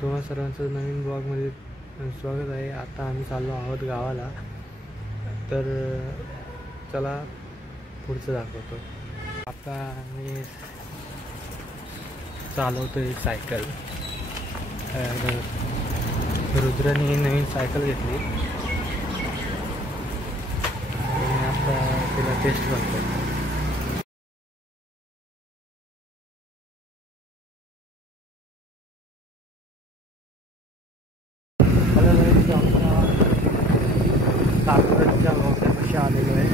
तुम्हा सर्वांचं नवीन ब्लॉगमध्ये स्वागत आहे। आता आम्ही चाललो आहोत गावाला, तर चला पुढचं दाखवतो। आता मी चालवतोय सायकल। रुद्राने नवीन सायकल घेतली आणि आता तिला टेस्ट करतो। साखरेच्या मोठ्यापाशी आलेलो आहे।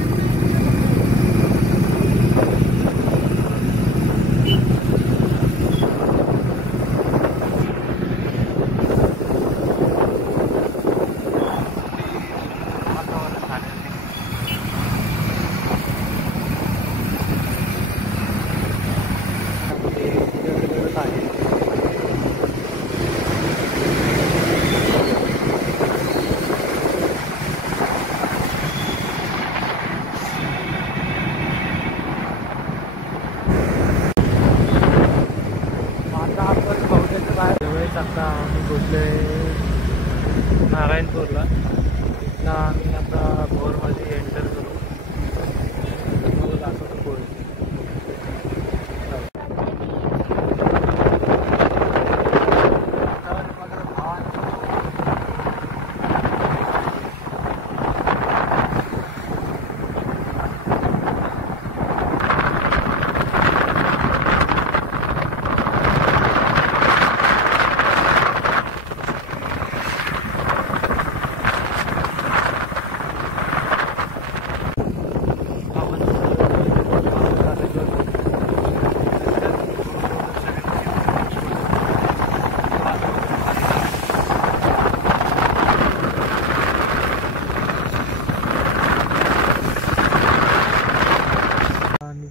आता आम्ही पोचले नारायणपूरला। इथं आम्ही आता भोरमध्ये एंटर करू, तर दाखवतो भोर।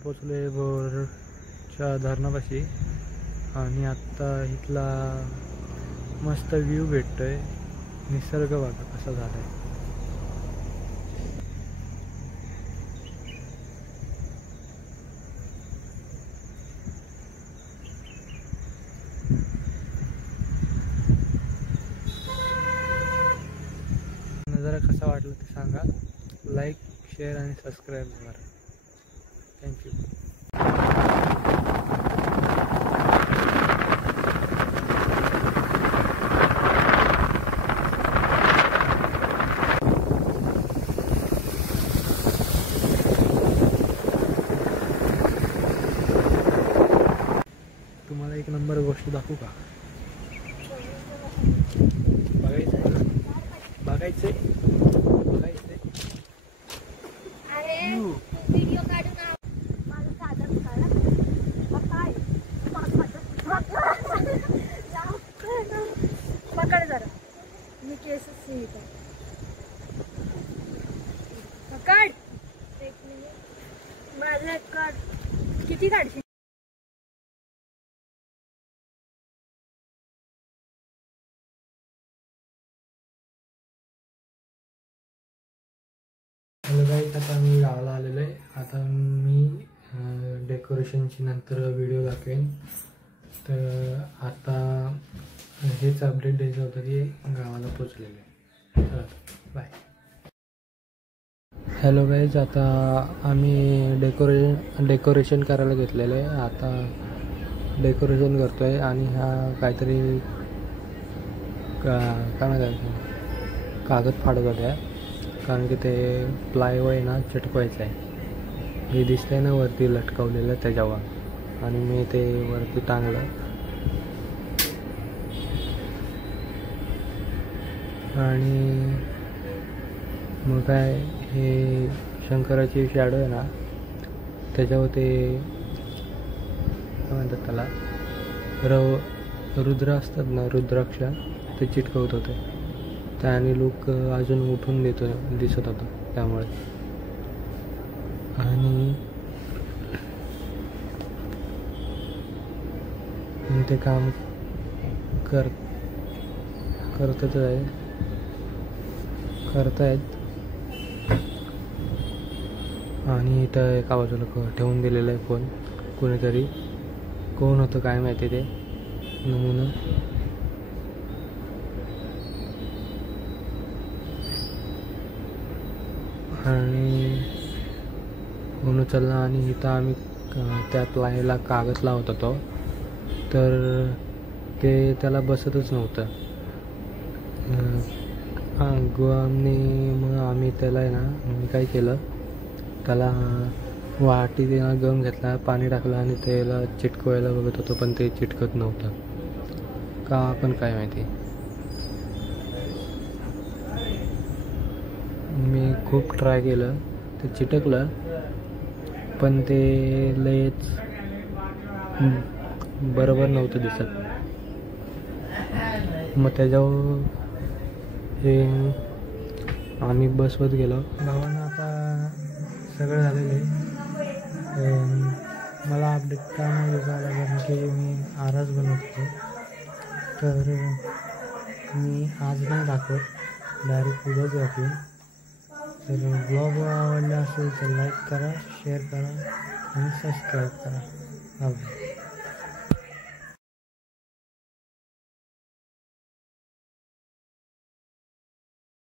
पोचले भोरच्या धरणापाशी आणि आता इथला मस्त व्ह्यू भेटतोय। निसर्ग बघा कसा झालाय। नजारा कसा वाटला ते सांगा। लाईक, शेअर आणि सबस्क्राईब करा। थँक्यू। तुम्हाला एक नंबर गोष्ट दाखवू का? बघायचंय बघायचंय बघायचंय। व्हिडिओ काढून माझं साधं काय पकड जरा, मी केसच पकड। एक मिनिट, माझं काढ। किती काढशील? हॅलो गाईज, आता मी गावाला आलेलो आहे। आता मी डेकोरेशनची नंतर व्हिडिओ दाखवेन। तर आता हेच अपडेट द्यायचं होतं की गावाला पोचलेलं आहे। चला बाय। हॅलो गाईज, आता आम्ही डेकोरेशन करायला घेतलेलं आहे। आता डेकोरेशन करतो आहे आणि हा काहीतरी काय म्हणतात कागद फाडत होत्या, कारण की ते प्लायवूड ना चिटकवायचं आहे। हे दिसतंय ना वरती लटकवलेलं त्याच्यावर, आणि मी ते वरती टांगलं आणि मग काय हे शंकराची शॅडो आहे ना त्याच्यावर ते काय म्हणतात त्याला रुद्र असतात ना, रुद्राक्ष ते चिटकवत होते। त्याने लुक अजून उठून दिसत होता त्यामुळे। आणि ते काम करतायत आणि इथं एका बाजूला ठेवून दिलेलं आहे फोन। कोणीतरी कोण होतं काय माहिती ते नमुना। आणि ऊन उचलला आणि इथं आम्ही त्या प्लायला कागद लावत होतो, तर ते त्याला बसतच नव्हतं. मग आम्ही त्याला आहे ना, मी काय केलं, त्याला वाटीला गम घेतला, पाणी टाकलं आणि त्याला चिटकवायला बघत होतो, पण ते चिटकत नव्हतं का पण काय माहिती. मी खूप ट्राय केलं, ते चिटकलं, पण ते लयच बरोबर नव्हतं दिसत. मग त्याच्यावर हे आम्ही बसवत गेलो. भावानं आता सगळं झालेलं आहे. मला अपडेट का नाही देता आला, कारण की मी आरास बनवतो, तर मी आज नाही दाखवत, डायरेक्ट उद्याच दाखवेन. तर ब्लॉग आवडला असेल तर लाईक करा, शेअर करा आणि सबस्क्राईब करा.